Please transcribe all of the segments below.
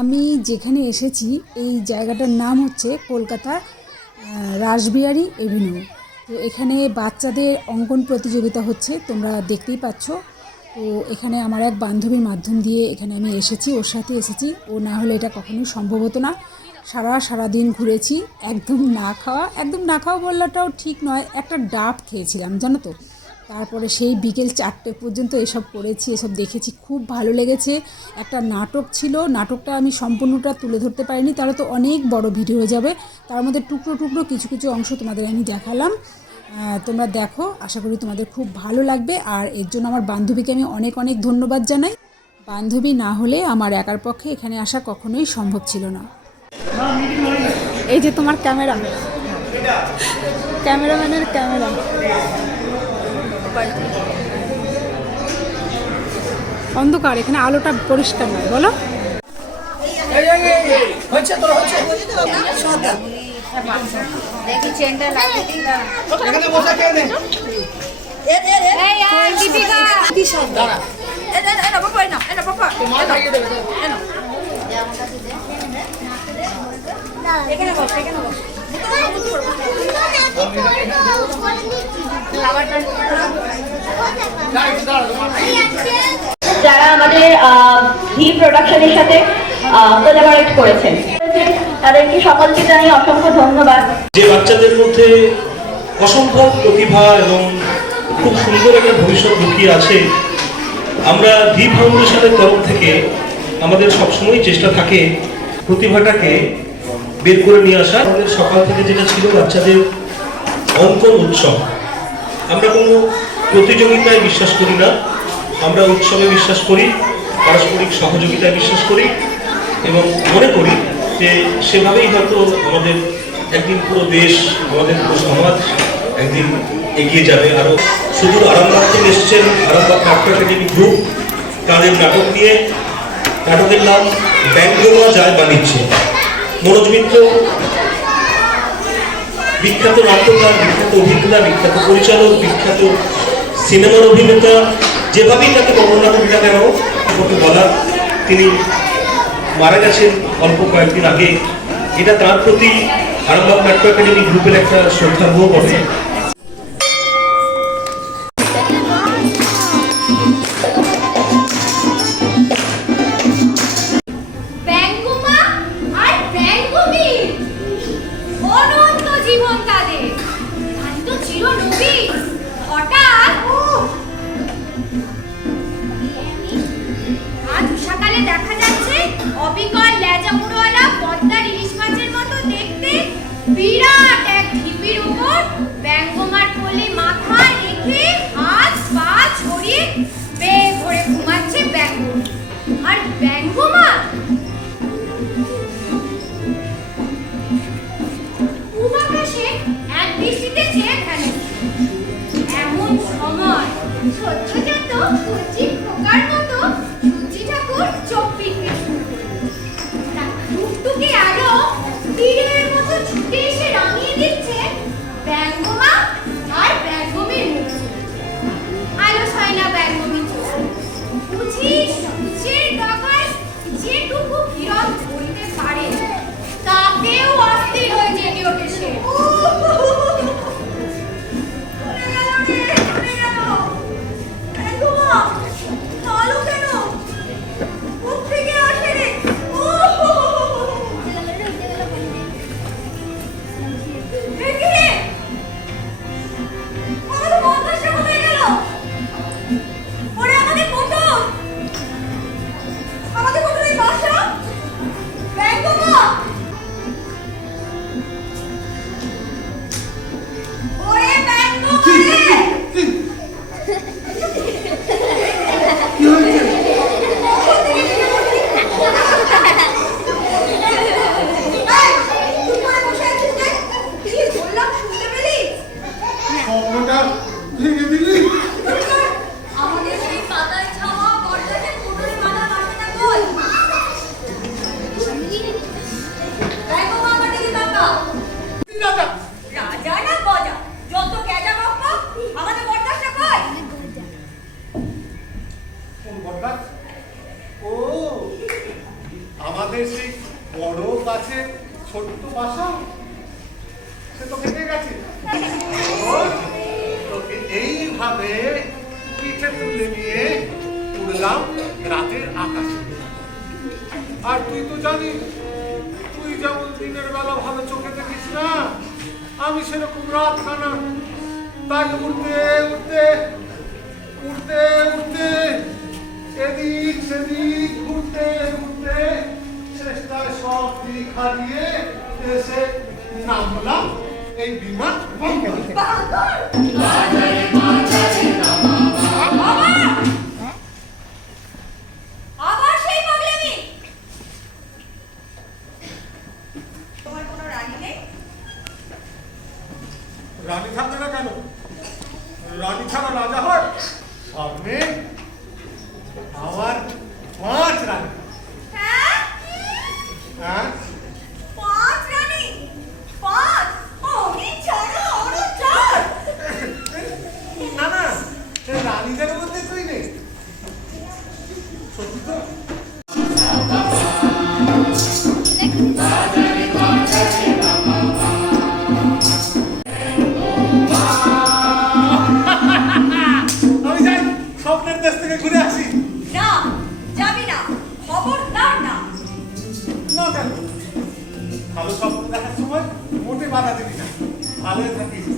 আমি যেখানে এসেছি, এই জায়গাটার নাম হচ্ছে কলকাতা রাসবিহারী এভিনিউ। তো এখানে বাচ্চাদের অঙ্কন প্রতিযোগিতা হচ্ছে, তোমরা দেখতেই পাচ্ছ। তো এখানে আমার এক বান্ধবীর মাধ্যম দিয়ে এখানে আমি এসেছি, ওর সাথে এসেছি। ও না হলে এটা কখনোই সম্ভব হতো না। সারা সারা দিন ঘুরেছি, একদম না খাওয়া, একদম না খাওয়া বললাটাও ঠিক নয়, একটা ডাব খেয়েছিলাম, জানো তো? তারপরে সেই বিকেল চারটে পর্যন্ত এসব করেছি, এসব দেখেছি, খুব ভালো লেগেছে। একটা নাটক ছিল, নাটকটা আমি সম্পূর্ণটা তুলে ধরতে পারিনি, তাহলে তো অনেক বড় ভিডিও হয়ে যাবে। তার মধ্যে টুকরো টুকরো কিছু কিছু অংশ তোমাদের আমি দেখালাম। তোমরা দেখো, আশা করি তোমাদের খুব ভালো লাগবে। আর এর জন্য আমার বান্ধবীকে আমি অনেক অনেক ধন্যবাদ জানাই। বান্ধবী না হলে আমার একার পক্ষে এখানে আসা কখনোই সম্ভব ছিল না। এই যে তোমার ক্যামেরা। ক্যামেরাম্যানের ক্যামেরা। অন্ধকার এখানে আলোটা পরিষ্কার নয় বলো। এখানে বস এখানে বস। যারা আমাদের ভি প্রোডাকশনের সাথে কোলাবোরেট করেছেন। তাদেরকে সকলকে জানাই অসংখ্য ধন্যবাদ। যে বাচ্চাদের মধ্যে অসম্ভব প্রতিভা এবং খুব সুন্দর একটা ভবিষ্যৎ লুকিয়ে আছে, আমরা ভি ফাউন্ডেশনের তরফ থেকে আমাদের সবসময় চেষ্টা থাকে প্রতিভাটাকে বের করে নিয়ে আসা। আমাদের সকাল থেকে যেটা ছিল বাচ্চাদের অঙ্কন উৎসব। আমরা কোনো প্রতিযোগিতায় বিশ্বাস করি না। আমরা উৎসবে বিশ্বাস করি, পারস্পরিক সহযোগিতায় বিশ্বাস করি এবং মনে করি যে সেভাবেই হয়তো আমাদের একদিন পুরো দেশ, আমাদের পুরো সমাজ একদিন এগিয়ে যাবে। আরও শুধু আরামবাগ থেকে এসছেন আরামবাগ নাট্য একাডেমি গ্রুপ তাদের নাটক নিয়ে, নাটকের নাম ব্যঙ্গমা যায় বাণিজ্য মনোজ মিত্র বিখ্যাত নাট্যকার, বিখ্যাত অভিনেতা, বিখ্যাত পরিচালক, বিখ্যাত সিনেমার অভিনেতা, যেভাবেই তাকে বর্ণনা করি না কেন আমাকে বলা তিনি মারা গেছেন অল্প কয়েকদিন আগে। এটা তার প্রতি আরামবাগ নাট্য একাডেমি গ্রুপের একটা শ্রদ্ধার্ঘ বটে ছোট্ট সে তো তোকে এইভাবে পিঠে তুলে নিয়ে উড়লাম রাতের আকাশে। আর তুই তো জানিস, তুই যেমন দিনের বেলা ভালো চোখে দেখিস না, আমি সেরকম রাত খানা তাই উঠতে উঠতে উঠতে উঠতে এদিক ঘুরতে ঘুরতে চেষ্টায় সব দিক হারিয়ে এই বন্দরে। আবার সেই পাগলামি তোমার কোনো রানী ভালোই থাকিস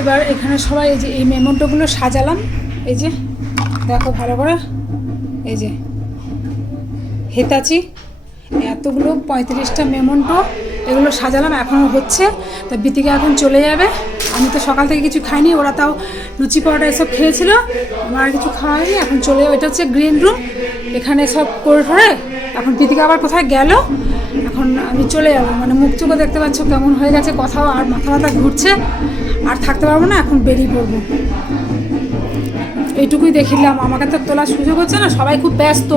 এবার এখানে সবাই এই যে, এই মেমোটোগুলো সাজালাম। এই যে, দেখো ভালো করে। এই যে, হেতাচি, এতগুলো পঁয়ত্রিশটা মেমন্টো এগুলো সাজালাম এখনও হচ্ছে। তা বিতিকা এখন চলে যাবে। আমি তো সকাল থেকে কিছু খাইনি, ওরা তাও লুচি পরোটা এসব খেয়েছিল। আমার কিছু খাওয়া হয়নি, এখন চলে যাবে। এটা হচ্ছে গ্রিন রুম এখানে সব করে ঠরে, এখন বিতিকা আবার কোথায় গেল? এখন আমি চলে যাব। মানে মুখ চোখও দেখতে পাচ্ছ কেমন হয়ে গেছে, কথাও আর মাথা মাথা ঘুরছে। আর থাকতে পারব না, এখন বেরিয়ে পড়ব। এইটুকুই দেখিলাম আমাকে তো তোলার সুযোগ হচ্ছে না, সবাই খুব ব্যস্ত।